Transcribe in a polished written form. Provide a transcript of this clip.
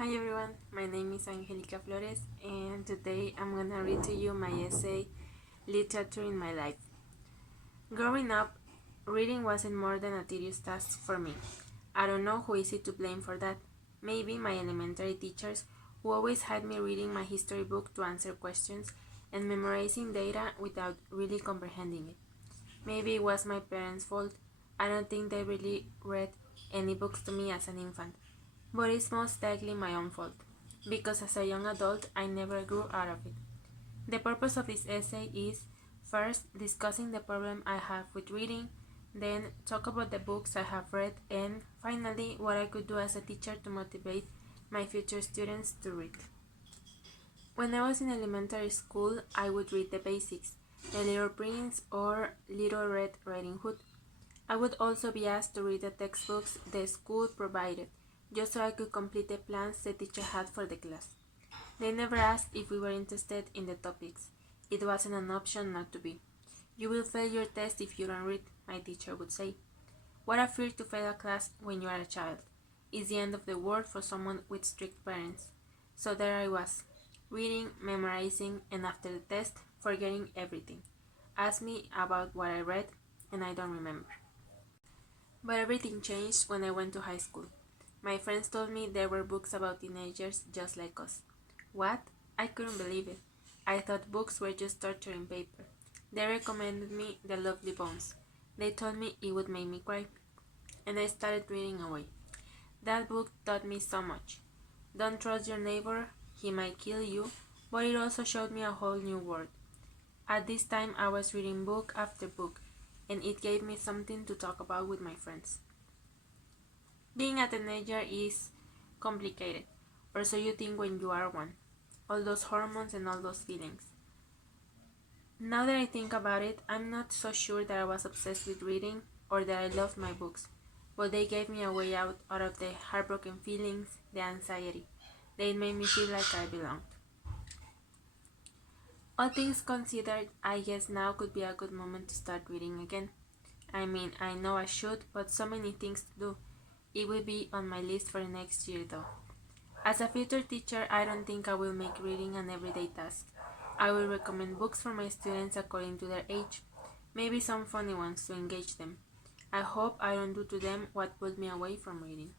Hi everyone, my name is Angelica Flores and today I'm gonna read to you my essay, Literature in My Life. Growing up, reading wasn't more than a tedious task for me. I don't know who is it to blame for that. Maybe my elementary teachers who always had me reading my history book to answer questions and memorizing data without really comprehending it. Maybe it was my parents' fault. I don't think they really read any books to me as an infant. But it's most likely my own fault, because as a young adult I never grew out of it. The purpose of this essay is first discussing the problem I have with reading, then talk about the books I have read, and finally what I could do as a teacher to motivate my future students to read. When I was in elementary school, I would read the basics, The Little Prince or Little Red Riding Hood. I would also be asked to read the textbooks the school provided, just so I could complete the plans the teacher had for the class. They never asked if we were interested in the topics. It wasn't an option not to be. You will fail your test if you don't read, my teacher would say. What a fear to fail a class when you are a child. It's the end of the world for someone with strict parents. So there I was, reading, memorizing, and after the test, forgetting everything. Ask me about what I read, and I don't remember. But everything changed when I went to high school. My friends told me there were books about teenagers just like us. What? I couldn't believe it. I thought books were just torture in paper. They recommended me The Lovely Bones. They told me it would make me cry. And I started reading away. That book taught me so much. Don't trust your neighbor, he might kill you, but it also showed me a whole new world. At this time I was reading book after book, and it gave me something to talk about with my friends. Being a teenager is complicated, or so you think when you are one. All those hormones and all those feelings. Now that I think about it, I'm not so sure that I was obsessed with reading or that I loved my books, but they gave me a way out of the heartbroken feelings, the anxiety. They made me feel like I belonged. All things considered, I guess now could be a good moment to start reading again. I mean, I know I should, but so many things to do. It will be on my list for next year though. As a future teacher, I don't think I will make reading an everyday task. I will recommend books for my students according to their age, maybe some funny ones to engage them. I hope I don't do to them what pulled me away from reading.